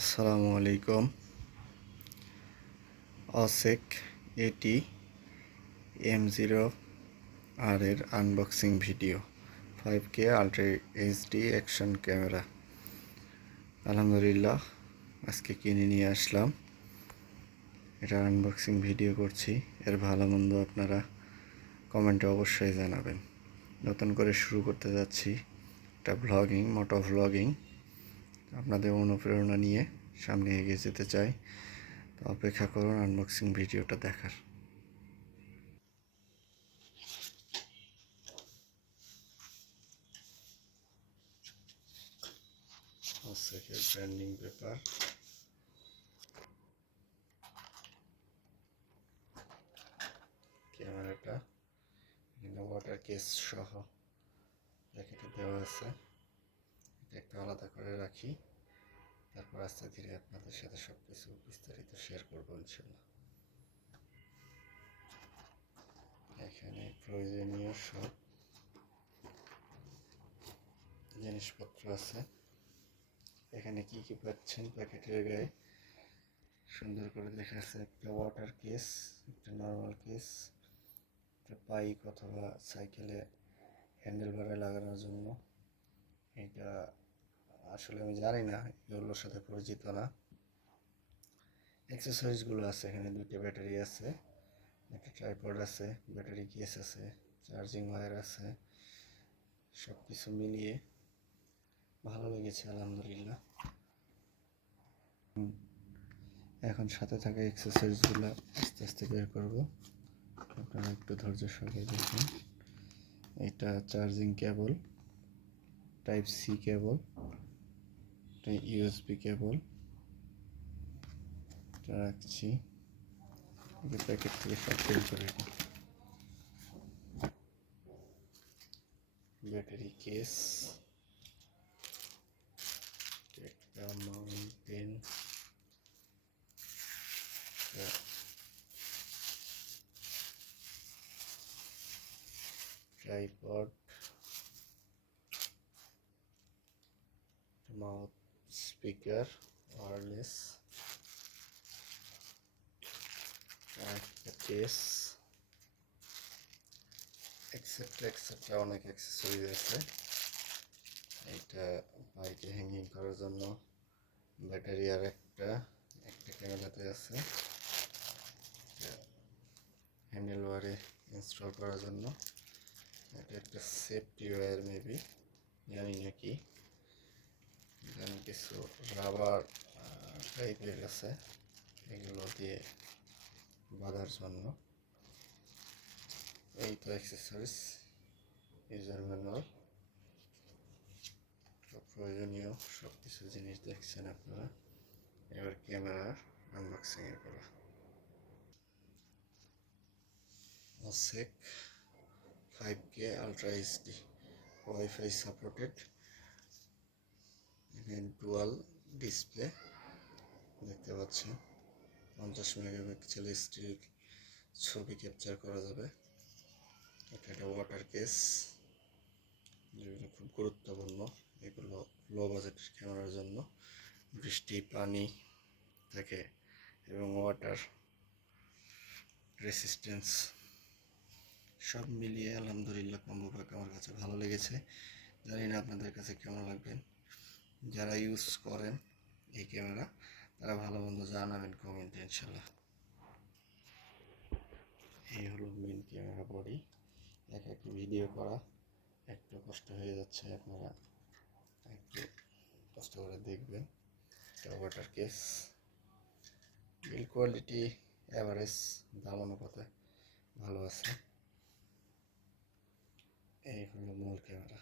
আসসালামু আলাইকুম। অসেক এটি M0 আর এর unboxing video 5K ultra HD action camera. আলহামদুলিল্লাহ আজকে কিনে নিয়ে আসলাম। এটা আনবক্সিং ভিডিও করছি। এর ভালো মন্দ আপনারা কমেন্টে অবশ্যই জানাবেন। নতুন করে শুরু করতে যাচ্ছি একটা ভ্লগিং, মোটো ভ্লগিং। আপনাদের অনুপ্রেরণা নিয়ে সামনে এগিয়ে যেতে চাই। তো অপেক্ষা করুন আনবক্সিং ভিডিওটা দেখার। ব্র্যান্ডিং পেপার, ক্যামেরাটা এখানে ওয়াটার কেস সহ প্যাকেটে দেওয়া আছে। এটা একটু আলাদা করে রাখি, তারপর আস্তে ধীরে আপনাদের সাথে সব কিছু বিস্তারিত শেয়ার করবো ইনশাল্লাহ। এখানে প্রয়োজনীয় সব জিনিসপত্র আছে। এখানে কি কি পাচ্ছেন প্যাকেটের গায়ে সুন্দর করে লেখা আছে। একটা ওয়াটার কেস, একটা নর্মাল কেস, একটা বাইক অথবা সাইকেলে হ্যান্ডেল বারে লাগানোর জন্য। এটা আসলে আমি জানি না, এগুলোর সাথে পরিচিত না। অ্যাক্সেসরিজগুলো আছে এখানে, দুইটা ব্যাটারি আছে, একটা ট্রাইপড আছে, ব্যাটারি কেস আছে, চার্জিং ওয়্যার আছে। সব কিছু মিলিয়ে ভালো লেগেছে আলহামদুলিল্লাহ। এখন সাথে থাকা অ্যাক্সেসরিজগুলো আস্তে আস্তে বের করব, আপনারা একটু ধৈর্য সহকারে দেখুন। এটা charging cable, type C cable, এটা ইউএসবি কেবল। এটা রাখছি, প্যাকেট থেকে সব বের করে দিই। ব্যাটারি কেস, একটা mountain, tripod, mouth speaker wireless, একটা কেস, এক্সেট্রা এক্সেট্রা অনেক অ্যাক্সেসরিজ আছে। এইটা বাইকে হ্যাঙ্গিং করার জন্য ব্যাটারি, আর একটা ক্যামেরাতে আছে, হ্যান্ডেল বারে ইনস্টল করার জন্য। এটা একটা সেফটি ওয়্যার, মেবি জানি না কি, এখানে কিছু রাবার টাইপের আছে, এগুলো দিয়ে বাঁধার জন্য। এই তো অ্যাক্সেসরিজ, ইউজার ম্যানুয়াল, সব প্রয়োজনীয় সব কিছু জিনিস দেখছেন আপনারা। এবার ক্যামেরার আনবক্সিং এর করা। অসেক 5K ultra HD wifi supported, dual display দেখতে পাচ্ছেন। 50 মেগাপিক্সেল স্টিল ছবি ক্যাপচার করা যাবে। এটা একটা ওয়াটার কেস, যেগুলো খুব গুরুত্বপূর্ণ। এগুলো লো বাজেটের ক্যামেরার জন্য, বৃষ্টি পানি থাকে এবং ওয়াটার রেসিস্টেন্স সব মিলিয়ে আলহামদুলিল্লাহ কম্বো প্যাক আমার কাছে ভালো লেগেছে। জানি না আপনাদের কাছে কেমন লাগবে। যারা ইউজ করেন এই ক্যামেরা তারা ভালো মন্দ জানাবেন কমেন্টে ইনশাল্লাহ। এই হলো মেন ক্যামেরা বডি। একটি ভিডিও করা একটু কষ্ট হয়ে যাচ্ছে, আপনারা একটু কষ্ট করে দেখবেন। এটা ওয়াটার কেস, বিল কোয়ালিটি অ্যাভারেজ, দাম অনুপাতে ভালো আছে। এই হলো মূল ক্যামেরা।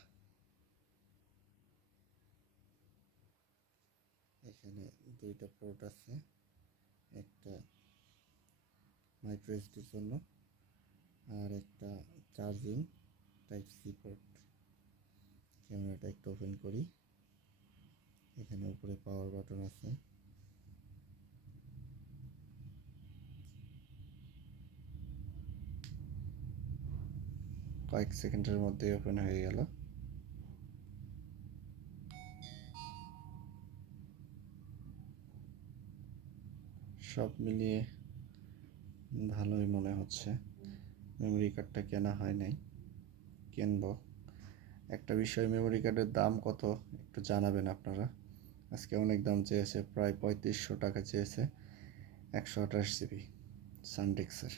এখানে দুইটা পোর্ট আছে, একটা মাইক্রো এসডির জন্য আর একটা চার্জিং টাইপ সি পোর্ট। ক্যামেরাটা একটু ওপেন করি। এখানে উপরে পাওয়ার বাটন আছে, কয়েক সেকেন্ডের মধ্যেই ওপেন হয়ে গেল। সব মিলিয়ে ভালোই মনে হচ্ছে। মেমোরি কার্ডটা কেনা হয় নাই, কিনবো। একটা বিষয়, মেমোরি কার্ডের দাম কত একটু জানাবেন আপনারা। আজকে অনেক দাম চেয়েছে, প্রায় 3500 টাকা চেয়েছে 128 GB সানডিস্কের।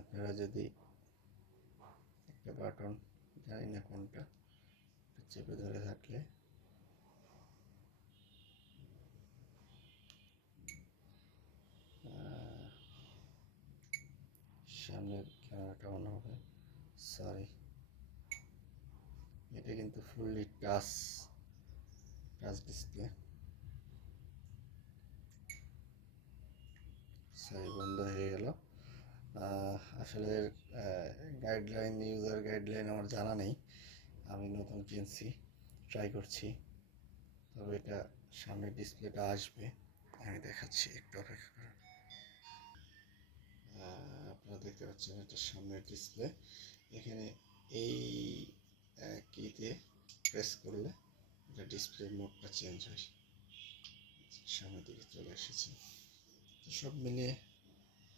আপনারা যদি একটা বাটন, জানি না কোনটা, চেপে ধরে থাকলে সামনের ক্যামেরাটা অন হবে। সরি, এটা কিন্তু ফুললি টাচ ডিসপ্লে। সরি, বন্ধ হয়ে গেল। আসলে ইউজার গাইডলাইন আমার জানা নেই, আমি নতুন কিনছি, ট্রাই করছি। তবে এটা সামনের ডিসপ্লেটা আসবে, আমি দেখাচ্ছি, একটু অপেক্ষা করুন। আপনারা দেখতে পাচ্ছেন এটা সামনের ডিসপ্লে। এখানে এই কিতে প্রেস করলে এটা ডিসপ্লে মোডটা চেঞ্জ হয়, সামনের দিকে চলে এসেছে। তো সব মিলিয়ে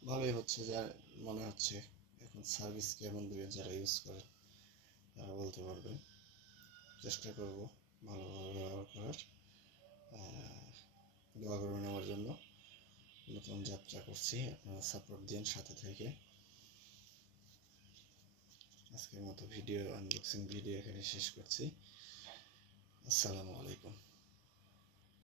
ভালোই হচ্ছে, যা মনে হচ্ছে। এখন সার্ভিস কেমন দেবেন যারা ইউজ করেন তারা বলতে পারবেন। চেষ্টা করব ভালোভাবে ব্যবহার করার। দোয়া করবেন আমার জন্য। নতুন যাত্রা করছি, আপনারা সাপোর্ট দিন সাথে থেকে। আজকের মতো আনবক্সিং ভিডিও এখানে শেষ করছি। আসসালামু আলাইকুম।